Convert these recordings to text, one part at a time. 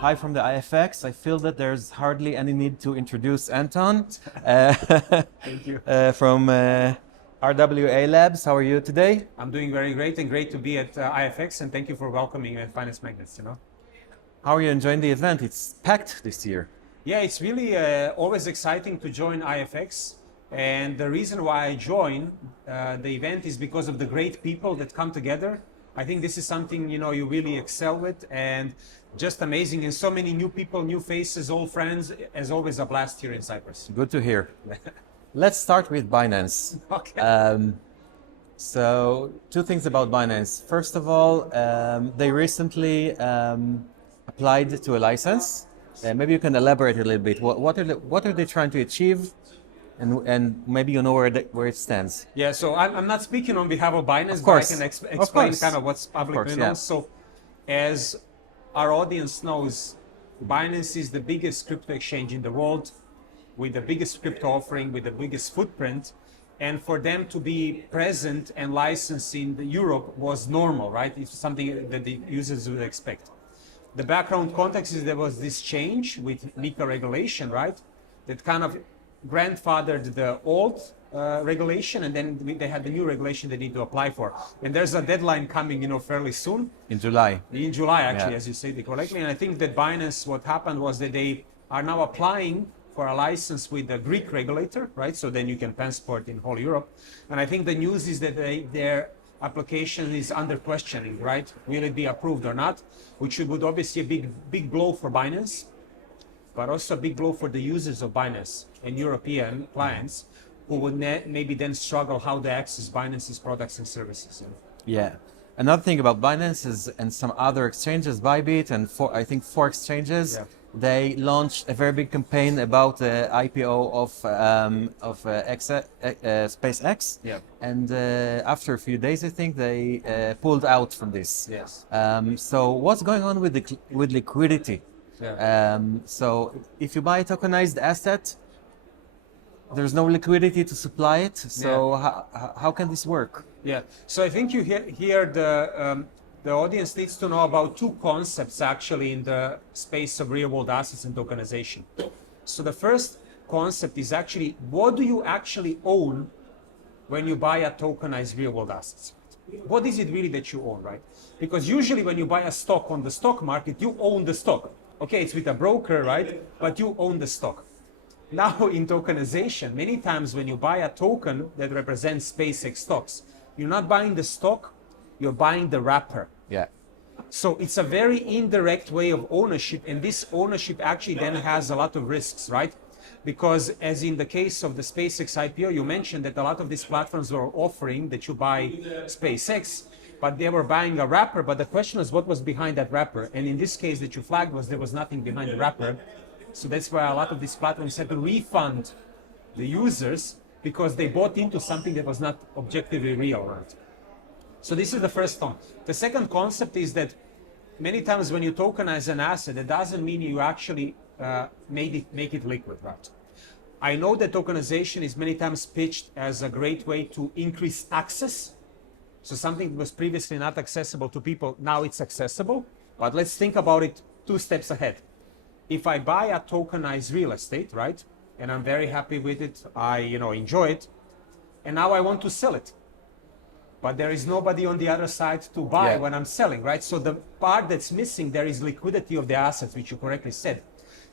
Hi from the iFX. I feel that there's hardly any need to introduce Anton Thank you. from RWA Labs. How are you today? I'm doing very great and great to be at iFX, and thank you for welcoming me at Finance Magnates. How are you enjoying the event? It's packed this year. Yeah, it's really always exciting to join iFX, and the reason why I join the event is because of the great people that come together. I think this is something you really excel with, and just amazing, and so many new people, new faces, old friends. As always, a blast here in Cyprus. Good to hear. Let's start with Binance. Okay. So, two things about Binance. First of all, they recently applied to a license. Maybe you can elaborate a little bit. What are they trying to achieve? And maybe you know where it stands. Yeah, so I'm not speaking on behalf of Binance, Of course. but I can explain kind of what's publicly known. Yeah. So as our audience knows, Binance is the biggest crypto exchange in the world, with the biggest crypto offering, with the biggest footprint. And for them to be present and licensed in Europe was normal, right? It's something that the users would expect. The background context is there was this change with MiCA regulation, right? That kind of grandfathered the old regulation, and then they had the new regulation they need to apply for. And there's a deadline coming, fairly soon. In July. In July, actually, Yeah. as you said correctly. And I think that Binance, what happened was that they are now applying for a license with the Greek regulator, right? So then you can transport in whole Europe. And I think the news is that their application is under questioning, right? Will it be approved or not? Which would obviously be a big blow for Binance, but also a big blow for the users of Binance and European clients who would maybe then struggle how to access Binance's products and services. Yeah. Another thing about Binance is, and some other exchanges, Bybit and I think four exchanges, Yeah. they launched a very big campaign about the IPO of SpaceX. Yeah. And after a few days, I think they pulled out from this. Yes. So what's going on with liquidity? Yeah. So if you buy a tokenized asset, there's no liquidity to supply it. So how can this work? Yeah. So I think you hear the audience needs to know about two concepts actually in the space of real world assets and tokenization. So the first concept is actually, what do you actually own when you buy a tokenized real world assets? What is it really that you own, right? Because usually when you buy a stock on the stock market, you own the stock. Okay, it's with a broker, right? But you own the stock. Now in tokenization, many times when you buy a token that represents SpaceX stocks, you're not buying the stock, you're buying the wrapper. Yeah. So it's a very indirect way of ownership, and this ownership actually then has a lot of risks, right? Because as in the case of the SpaceX IPO, you mentioned that a lot of these platforms were offering that you buy SpaceX, but they were buying a wrapper. But the question is, what was behind that wrapper? And in this case that you flagged was there was nothing behind the wrapper. So that's why a lot of these platforms had to refund the users because they bought into something that was not objectively real, right? So this is the first one. The second concept is that many times when you tokenize an asset, it doesn't mean you actually make it liquid, right? I know that tokenization is many times pitched as a great way to increase access. So something that was previously not accessible to people, now it's accessible. But let's think about it 2 steps ahead. If I buy a tokenized real estate, right, and I'm very happy with it, I enjoy it, and now I want to sell it, but there is nobody on the other side to buy when I'm selling, right? So the part that's missing there is liquidity of the assets, which you correctly said.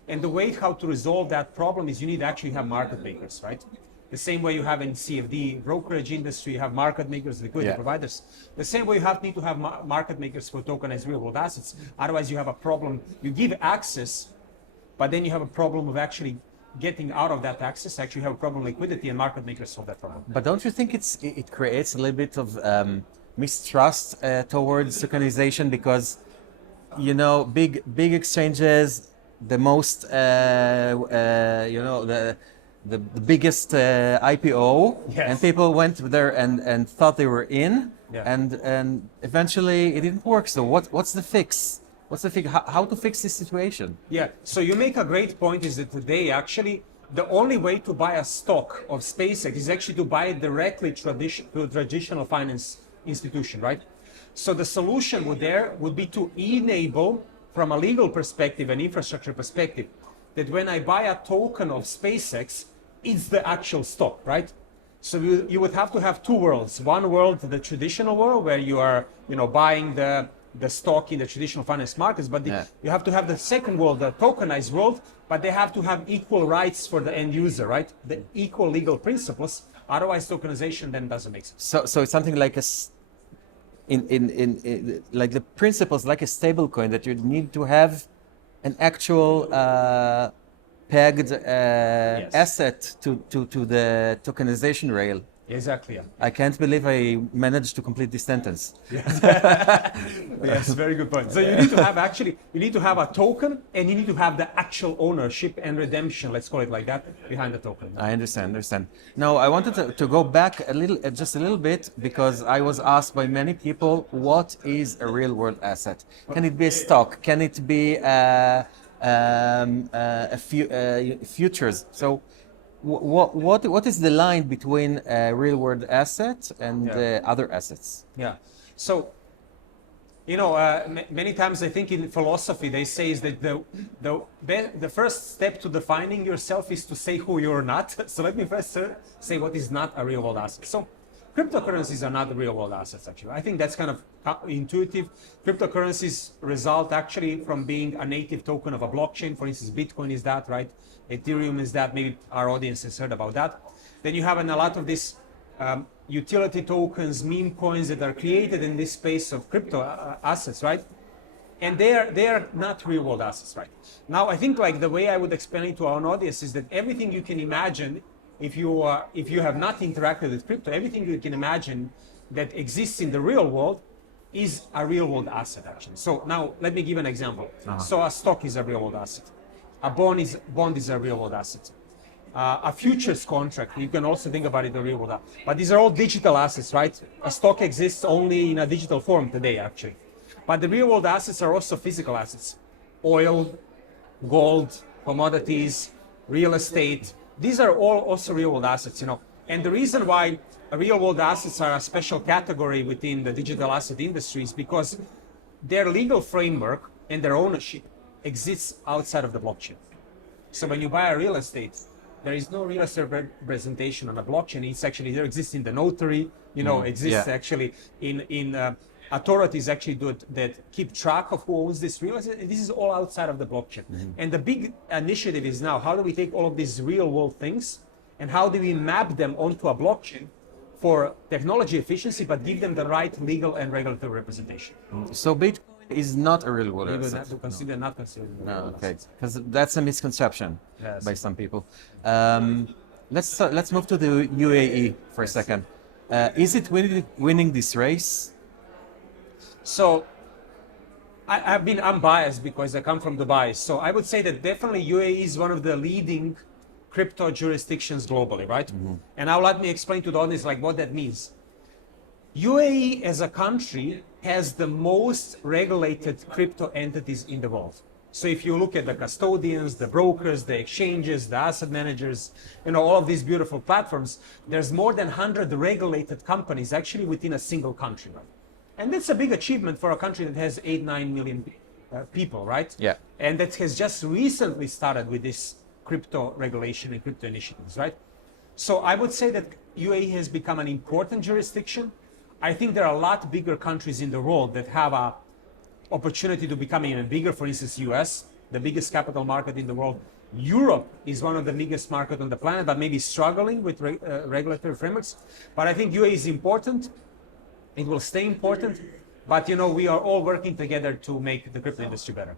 And the way how to resolve that problem is you need to actually have market makers, right? The same way you have in CFD brokerage industry, you have market makers, liquidity providers. The same way you need to have market makers for tokenized real world assets. Otherwise you have a problem. You give access, but then you have a problem of actually getting out of that access. Actually you have a problem with liquidity, and market makers solve that problem. But don't you think it creates a little bit of mistrust towards tokenization? Because big exchanges, the most the biggest IPO, and people went there and thought they were in, and eventually it didn't work. So what's the fix? What's the fix? How to fix this situation? Yeah, so you make a great point, is that today actually the only way to buy a stock of SpaceX is actually to buy it directly to a traditional finance institution, right? So the solution would be to enable from a legal perspective and infrastructure perspective, that when I buy a token of SpaceX, it's the actual stock, right? So you would have to have two worlds. One world, the traditional world, where you are, buying the stock in the traditional finance markets, but you have to have the second world, the tokenized world, but they have to have equal rights for the end user, right? The equal legal principles. Otherwise, tokenization then doesn't make sense. So it's something like in like the principles, like a stable coin, that you need to have an actual pegged asset to the tokenization rail. Exactly. Yeah. I can't believe I managed to complete this sentence. Yes, very good point. So you need to have a token, and you need to have the actual ownership and redemption, let's call it like that, behind the token. I understand. Now, I wanted to go back just a little bit, because I was asked by many people, what is a real world asset? Can it be a stock? Can it be futures? So what is the line between a real world asset and other assets? Yeah. So, many times I think in philosophy they say is that the first step to defining yourself is to say who you're not. So let me first say what is not a real world asset. So cryptocurrencies are not real world assets, actually. I think that's kind of intuitive. Cryptocurrencies result actually from being a native token of a blockchain. For instance, Bitcoin is that, right? Ethereum is that. Maybe our audience has heard about that. Then you have a lot of these utility tokens, meme coins that are created in this space of crypto assets, right? And they are not real world assets, right? Now, I think like the way I would explain it to our audience is that everything you can imagine, if you have not interacted with crypto, everything you can imagine that exists in the real world is a real world asset, actually. So now let me give an example. So a stock is a real world asset. A bond is a real world asset. A futures contract, you can also think about it a real world. But these are all digital assets, right? A stock exists only in a digital form today, actually. But the real world assets are also physical assets. Oil, gold, commodities, real estate. These are all also real world assets, And the reason why real world assets are a special category within the digital asset industry is because their legal framework and their ownership exists outside of the blockchain. So when you buy a real estate, there is no real estate representation on a blockchain. It's actually, there exists in the notary, exists actually in authorities actually that keep track of who owns this real estate. This is all outside of the blockchain. And the big initiative is now, how do we take all of these real world things and how do we map them onto a blockchain for technology efficiency, but give them the right legal and regulatory representation. So Bitcoin is not a real world asset. Not considered okay, because that's a misconception by some people. Let's move to the UAE for a second. Is it winning this race? So I'm biased because I come from Dubai. So I would say that definitely UAE is one of the leading crypto jurisdictions globally, right? And now let me explain to the audience like what that means. UAE as a country has the most regulated crypto entities in the world. So if you look at the custodians, the brokers, the exchanges, the asset managers, all of these beautiful platforms, there's more than 100 regulated companies actually within a single country, right? And that's a big achievement for a country that has 8-9 million people, right? Yeah. And that has just recently started with this crypto regulation and crypto initiatives, right? So I would say that UAE has become an important jurisdiction. I think there are a lot bigger countries in the world that have a opportunity to become even bigger. For instance, US, the biggest capital market in the world. Europe is one of the biggest markets on the planet, but maybe struggling with regulatory frameworks. But I think UAE is important. It will stay important. But we are all working together to make the crypto industry better.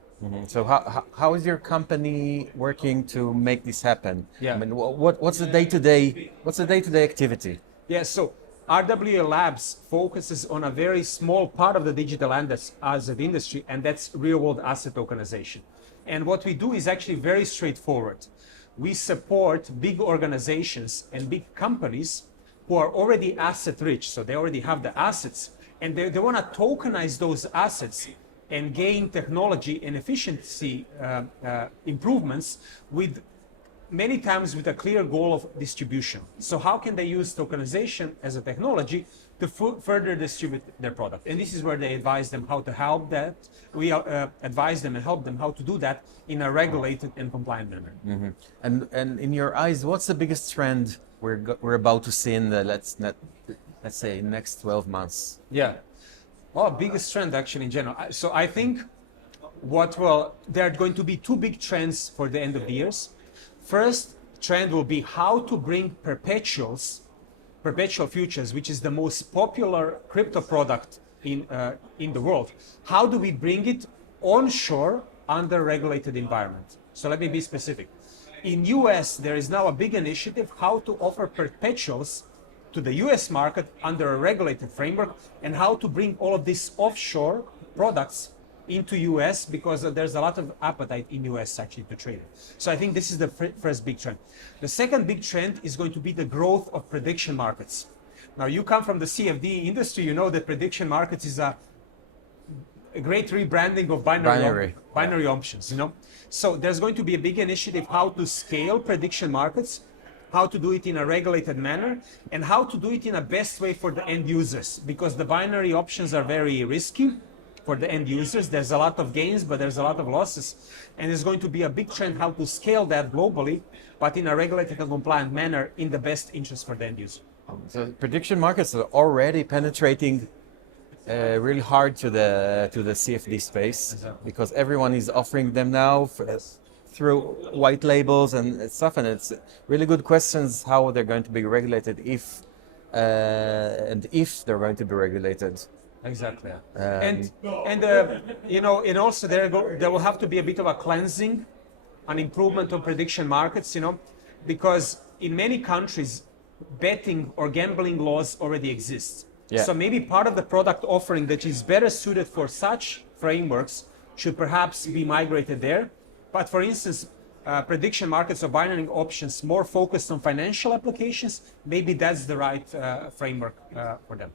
So how is your company working to make this happen? Yeah. I mean, what's the day-to-day activity? Yeah. So RWA Labs focuses on a very small part of the digital asset industry, and that's real-world asset tokenization. And what we do is actually very straightforward. We support big organizations and big companies who are already asset-rich, so they already have the assets, and they want to tokenize those assets and gain technology and efficiency improvements with many times with a clear goal of distribution. So how can they use tokenization as a technology to further distribute their product? And this is where they advise them how to help that. We advise them and help them how to do that in a regulated and compliant manner. And in your eyes, what's the biggest trend we're about to see in the let's say next 12 months? Yeah. Well, biggest trend actually in general. So I think there are going to be two big trends for the end of the years. First trend will be how to bring perpetual futures, which is the most popular crypto product in the world. How do we bring it onshore under regulated environment? So let me be specific. In US, there is now a big initiative how to offer perpetuals to the US market under a regulated framework, and how to bring all of these offshore products into US, because there's a lot of appetite in US actually to trade it. So I think this is the first big trend. The second big trend is going to be the growth of prediction markets. Now, you come from the CFD industry, you know that prediction markets is a great rebranding of binary options, you know. So there's going to be a big initiative how to scale prediction markets, how to do it in a regulated manner, and how to do it in a best way for the end users, because the binary options are very risky for the end users. There's a lot of gains, but there's a lot of losses. And there's going to be a big trend how to scale that globally, but in a regulated and compliant manner in the best interest for the end user. So prediction markets are already penetrating really hard to the CFD space, because everyone is offering them now through white labels and stuff, and it's really good questions how they're going to be regulated if they're going to be regulated. Exactly. You know, and also there will have to be a bit of a cleansing, an improvement of prediction markets, you know, because in many countries betting or gambling laws already exist. Yeah. So maybe part of the product offering that is better suited for such frameworks should perhaps be migrated there. But for instance, prediction markets or binary options more focused on financial applications, maybe that's the right framework for them.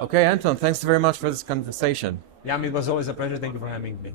Okay, Anton, thanks very much for this conversation. Yeah, it was always a pleasure. Thank you for having me.